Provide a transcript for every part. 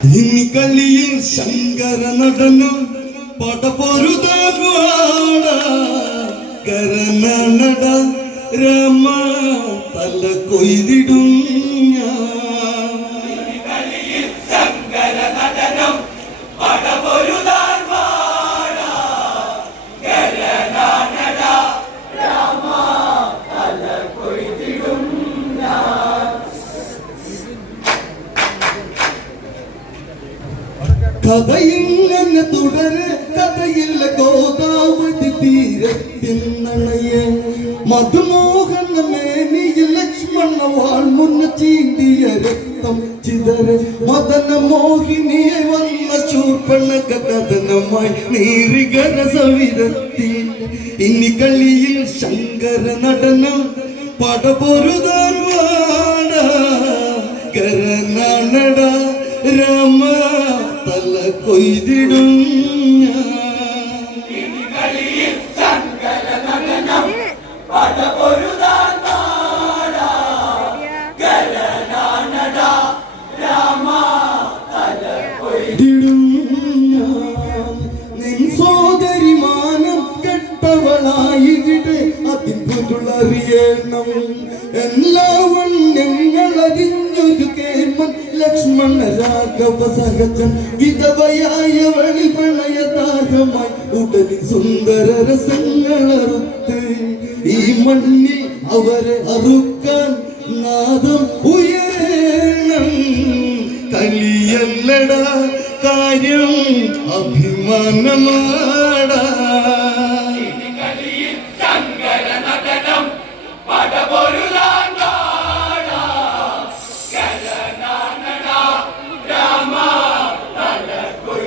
ഹിന്നിക്കള്ളിയിൽ ശങ്കര നടനം പടപൊരുതാകുവാട കരനട രമ തല കൊയ്തിടും ഞാൻ. കഥയില്ലെന്ന് തുടര് കഥയില്ല ഗോദാവതി തീരത്തിന്നണയ മധുമോഹന മേനിയിൽ ലക്ഷ്മണ വാൾമുന്ന ചീന്തിയ രക്തം ചിതര. മദന മോഹിനിയെ വന്ന ചൂർപ്പണക കഥനമായി നീറികര സവിരത്തി ഇനി കളിയിൽ ശങ്കര നടനം പടപൊരുതാൻ വാട. കരനാണട രാമ തല ഉടലിൽ സുന്ദര രസങ്ങളറുത്ത് ഈ മണ്ണിൽ അവരെ അറുക്കാൻ നാദം ഉയരണം. കലിയല്ലട കാര്യം അഭിമാനമാടാ.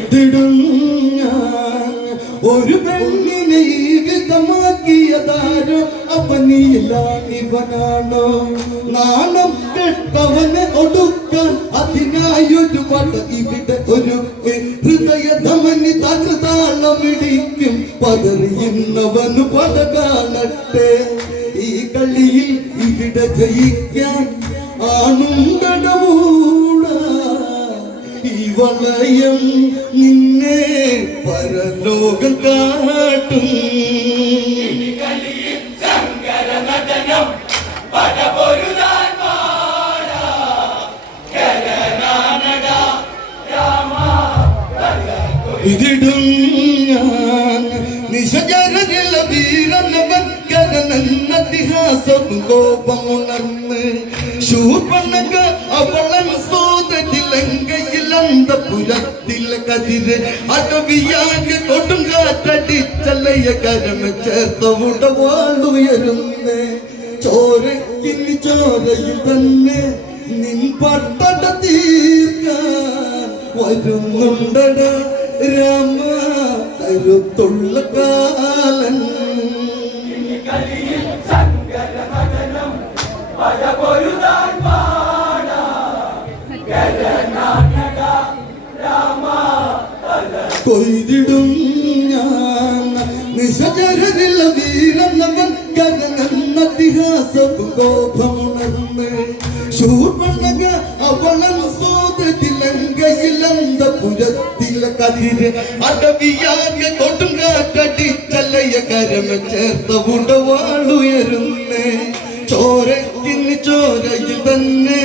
ഇതിടും അവനിലാണിവനാണോ നാണം കെട്ടവനെ ഒടുക്കാൻ അതിനായൊരു പട ഇവിടെ ഒരു ഹൃദയ ധമനി തകൃതാളമിടിക്കും പതറിയുന്നവന് പട കാണട്ടെ ഈ കളിയിൽ ഇവിടെ ജയിക്കാൻ ആണുണ്ടടമൂടാ ഈ വളയം നിന്നെ പരലോകം കാട്ടും. ഇതിടും ഞാൻ നിശജരനില വീരനവൻ കരനെന്നതിഹാസം കോപമുണർന്ന് ശൂർപ്പണക കതിര് അടവിയാകെ കൊടുങ്കാറ്റടിച്ചലയ കരമ ചേർത്തവുട വാളുയരുന്നേ ചോരക്കിനി ചോരയിൽ തന്നെ നിൻ പട്ടട തീർക്കാൻ വരുന്നുണ്ടട രാമ കരുത്തുള്ള കാലൻ. കൊയ്തിടും ഞാൻ. നിശചരരില്ല വീരന്നവൻ കരനെന്നതിഹാസം കോപമുണർന്ന്. ശൂർപ്പണക അവളം സോദരിലങ്കയിലന്ത പുരത്തിലെ കതിര്. അടവിയാകെ കൊടുങ്കാറ്റടിച്ചലയ കരമ ചേർത്ത ഉടവാളുയരുന്നേ ചോരക്കിന് ചോരയിൽ തന്നെ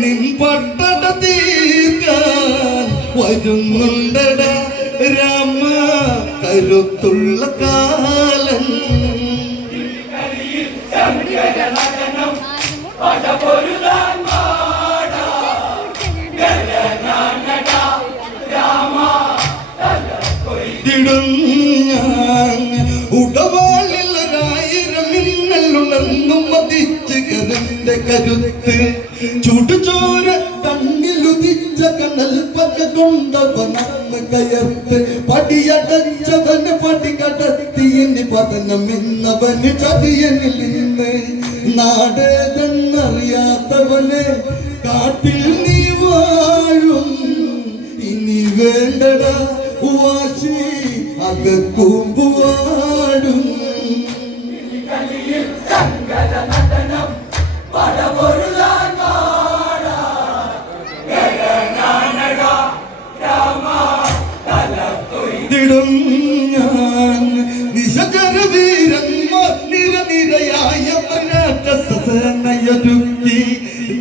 നിൻ പട്ടട തീർക്കാൻ വരുന്നുണ്ടട രാമ കരുത്തുള്ള കാലൻ. ഇതിടും ഞാൻ ഉടവാളിലൊരായിരം മിന്നലുണർന്നു മതിച്ച് കരുത്ത്. ചുടുചോര കണ്ണിലുദിച്ച കനൽ പക കൊണ്ടവനന്ന് കയർത്ത് പടിയടച്ചവന് പടി കടത്തിയന് പതനം എന്നവന് ചതിയനിൽ നിന്ന്. നാടേതെന്നറിയാത്തവന് കാട്ടിൽ നീ വാഴും. ഇനി വേണ്ടട വാശി അകക്കൂമ്പുവാടും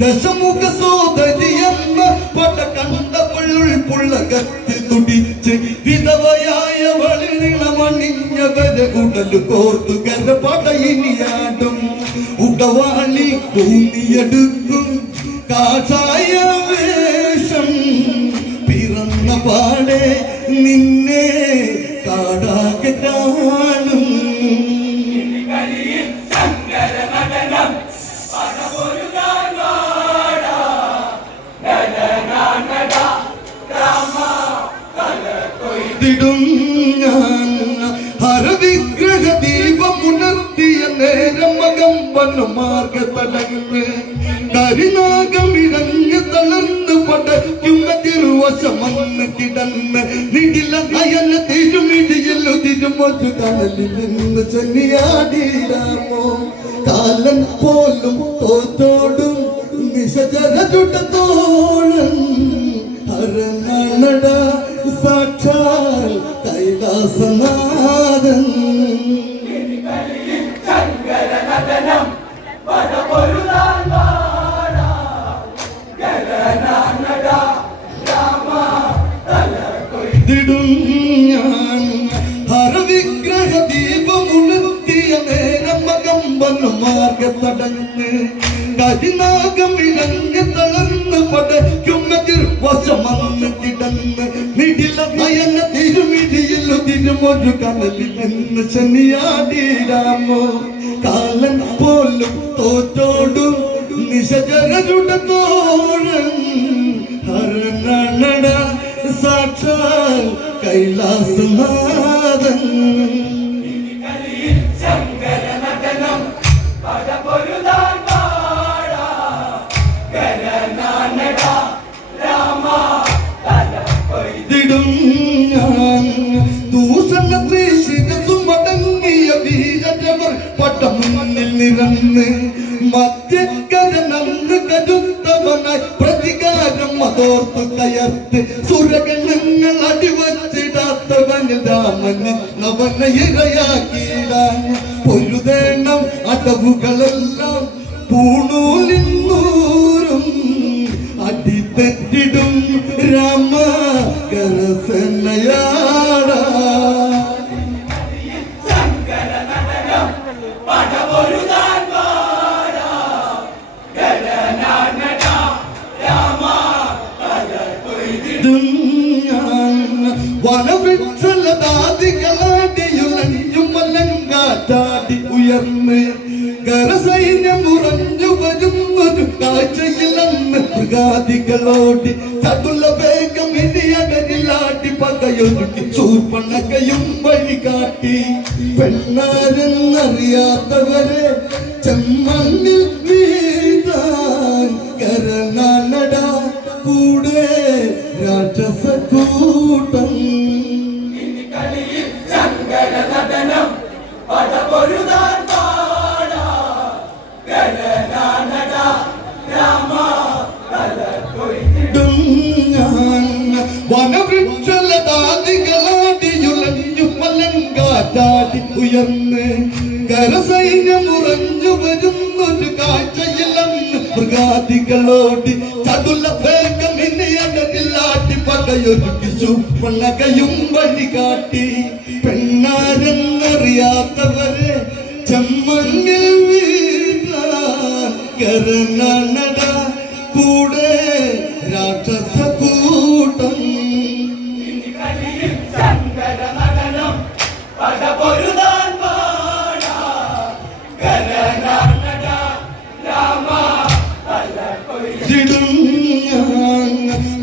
ദശമുഖ സോദരി എന്ന പട കണ്ടവളുൾ പുള്ളകത്തിൽ തുടിച്ച് വിധവയായവളിൽ നിളമണിഞ്ഞവരെ ഉടൽ കോർത്തു കര പടയിനിയാടും ഉടവാളി കൂന്നിയെടുക്കും കാഷായ വേഷം പിറന്ന പാടെ നിന്നെ കാടാകെ കാണും ിടും ഞാൻ. ഹരവിഗ്രഹ ദീപം ഉണർത്തിയ നേരം മാർഗ മാർഗത്തടങ്ങ് കരിനാഗമിഴഞ്ഞ് തളർന്ന് പടയ്ക്കുന്ന തിരുവശമന്ന് കിടന്ന്. നിടില അയന തിരുമിടിയല്ലു തിരുമൊരു കടലിൽ നിന്ന് ചെന്നിയാടിയിടാമോ? കാലൻ പോലും തോറ്റോടും നിശജര ചുട്ടത്തോഴൻ ഹരനട കൈലാസനാഥൻ. കനലിൽ നിന്ന് കാലൻ പോലും തോറ്റോടും നിശജരുടെ തോഴൻ ഹരണട സാക്ഷാൽ കൈലാസനാഥൻ. നിറന്ന് മധ്യക്കര നന്ന് കരുത്തവനായി പ്രതികാരം അതോർത്ത് കയർത്ത് സുരഗണങ്ങൾ അടിവച്ചിടാത്തവന് രാമന് നവന ഇരയാക്കിയിടാൻ പൊരുതേണം അടവുകളെല്ലാം പൂണൂലിന്നൂരും അടിതെറ്റിടും രാമ കരസനയാടാ വനവൃക്ഷലതാദികളാടിയുലഞ്ഞുമലങ്കാറ്റാടി ഉയർന്ന് കരസൈന്യം ഉറഞ്ഞു വരുന്നൊരു കാഴ്ചയിലെന്ന് മൃഗാദികളോടി ചതുല വേഗം ഇനി അടരിലാട്ടി പകയൊരുക്കി ചൂർപ്പണകയും വഴി കാട്ടി പെണ്ണാരെന്നറിയാത്തവരെ ചെമ്മണ്ണിൽ കൂടെ രാക്ഷസ കൂട്ടം വനവൃക്ഷലതാദികളാടിയുലഞ്ഞു മലങ്കാറ്റാടി ഉയർന്ന് കരസൈന്യം ഉറഞ്ഞു വരുന്നൊരു കാഴ്ചയിലെന്ന് മൃഗാദികളോടി ചതുല ഇനി പണകയും പകയൊരുക്കി ചുപ്പണകയും വഴി കാട്ടി പെണ്ണാരെന്നറിയാത്തവരെ ചെമ്മണ്ണിൽ കരനട കൂടെ രാക്ഷസ കൂട്ടം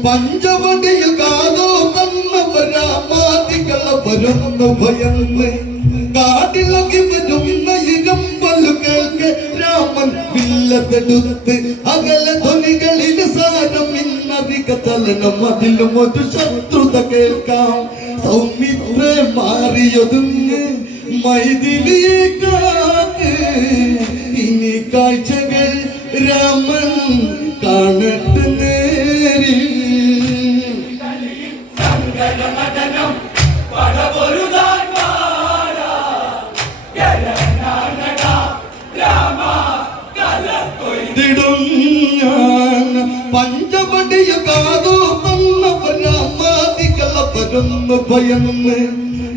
പഞ്ചവടിയിൽ വരുന്നു ഭയന്ന് കാട്ടിലൊക്കെ വരുന്ന ഇരമ്പൽ കേൾക്ക് രാമൻ വില്ലതെടുത്ത് അകല ധ്വനികളിൽ സാരം ഇന്നധിക ചലനം അതിലും ഒരു ശത്രുത കേൾക്കാം. സൗമിത്ര മാറിയൊതുങ്ങ് മൈതിലിയെ കാത്ത് ഇനി കാഴ്ചകൾ രാമൻ കാണട്ടെ. കാതോ തന്നവരാമാദികളവരൊന്നു ഭയന്ന്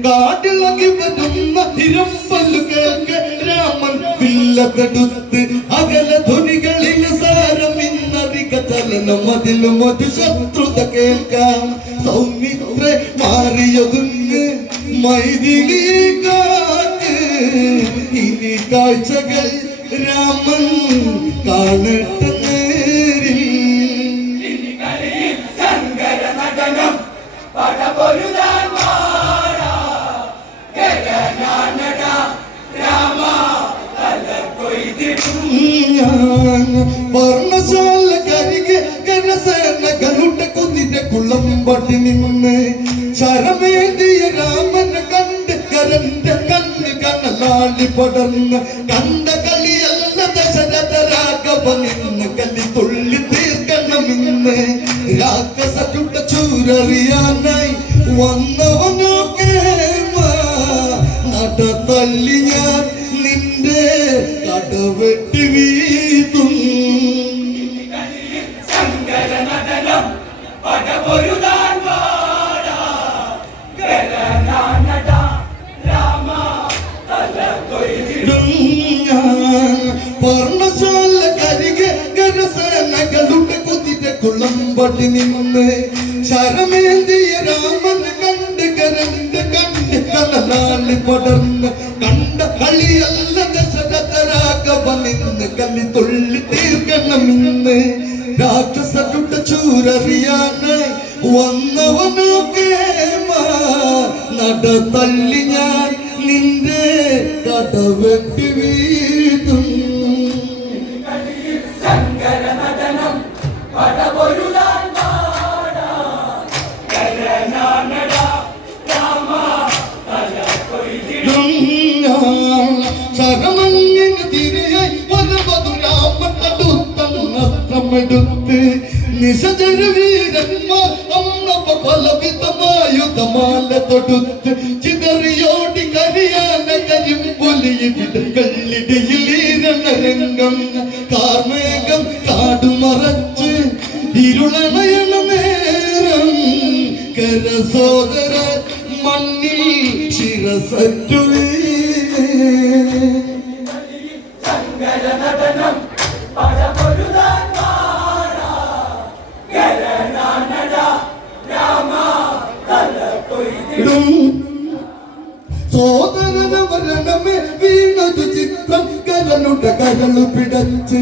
കാട്ടിളകി വരുന്ന തിരമ്പൽ കേൾക്ക് രാമൻ വില്ലതെടുത്ത് അകല ധ്വനികളിൽ സാരം ഇന്നറിക ചലനം അതിലും ഒരു ശത്രുത കേൾക്കാം. സൗമിത്ര മാറിയതുങ്ങ് മൈതിലി കാറ്റ് ഇനി കാഴ്ചകൾ രാമൻ കാണട്ടെ വർണശാല കരികെ കരസേനകളുടെ കുതിര കുളമ്പടി നിന്ന് ശരമേന്തിയ രാമനെ കണ്ട് കരന്റെ കണ്ണ് കനലാളി പടർന്ന് കണ്ട കളിയല്ല ദശരഥ രാഘവ നിന്ന് കലി തുള്ളി തീർക്കണമെന്ന് രാക്ഷസരുടെ ചൂരറിയാനായി വന്നവനൊക്കെ നട തള്ളി ഞാൻ നിന്റെ കടവെട്ടി വീതും. നിശജര വീരന്മാർ അന്നവ പലവിധമായുധമാല തൊടുത്ത് ചിതറിയോടി കരിയാന കരിമ്പൊലിയ വിടകളിടയിലീരണരംഗം കാർമേഘം കാടുമറച്ച് ഇരുളണയണ നേരം കരസോദര മണ്ണിൽ ശിരസറ്റു കരനുടെ കരളു പിടച്ച്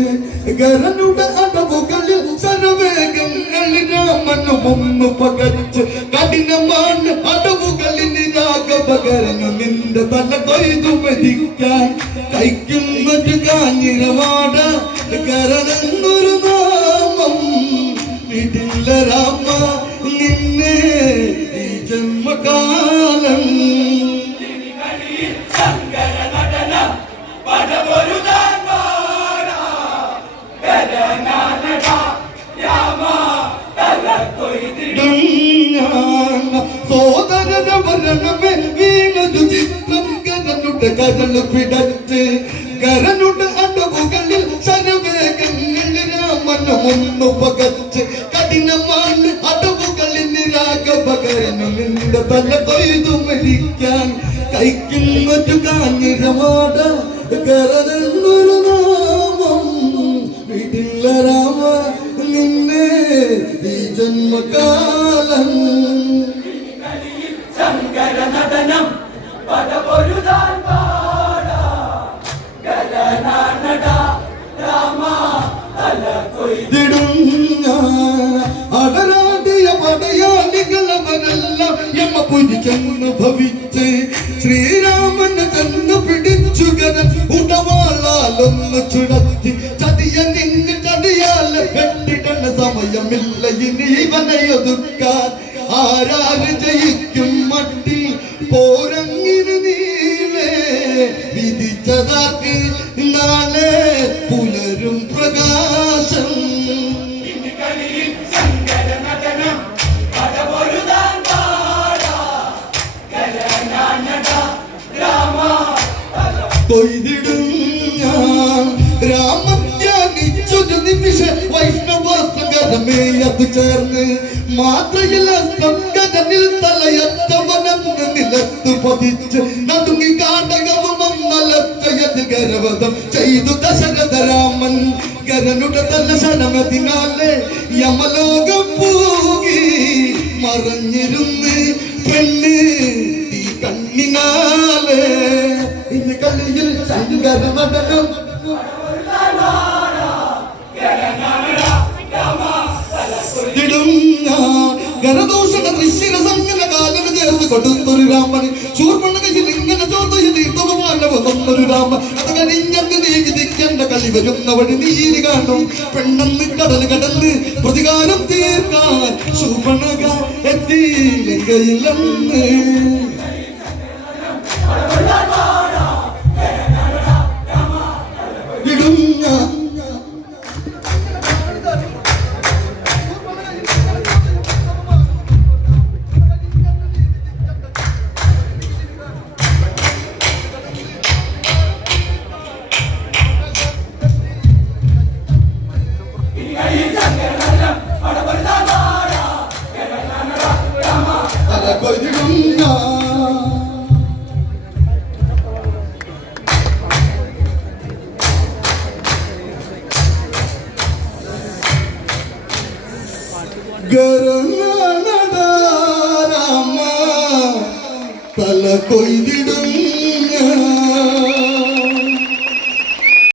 കരനുടെ അടവുകളിൽ ശരവേഗങ്ങളിൽ രാമനു മുന്നു പകച്ച് കഠിനമാണ് അടവുകളിന് രാഘവകരനു നിന്റെ തല കൊയ്തു മരിക്കാൻ കൈക്കുന്നൊരു കാഞ്ഞിരമാട കരനെന്നൊരു നാമം വിടില്ല രാമ. കാഞ്ഞിരമാട കരനെന്നൊരു നാമം വീട്ടില്ല രാമ നിന്നെ ഈ ജന്മകാലം അടരാടിയ പടയാളികളവരെല്ലാം യമ പുരിച്ചെന്ന് ഭവിച്ച് ചെന്ന് കരൻ ഉടവാളാലൊന്ന് ചുടത്തി. ചതിയ നിന്ന് ചതിയാൽ കെട്ടിടണ സമയമില്ല. ഇനി ഇവനെ ഒതുക്കാൻ ആരാര് ജയിക്കും? പതിച്ച് നടുങ്ങി കാടകവും ഗരവതം ചെയ്തു ദശരഥരാമൻ ഗരനുടെ തല ശരമതിനാലെ യമലോകം പൂകി മറഞ്ഞിരുന്ന് പെണ്ണ് ഈ കണ്ണിനാലെ. ഇന്ന് കളിയിൽ ശങ്കരനടനം ഇടുന്ന കൊടുത്തൊരു രാമൻ ശൂർപ്പണകയിൽ ഇങ്ങനെ ചോർത്ത് തീർത്ഥമാനവന്നൊരു രാമൻ. അതങ്ങനെ കഴിഞ്ഞെന്ന് നീങ്ങി കളി വരുന്ന വഴി നീര് കാണും. പെണ്ണെന്ന് കടൽ കടന്ന് പ്രതികാരം തീർക്കാൻ ശൂർപ്പണക എത്തി ലങ്കയിലെന്ന്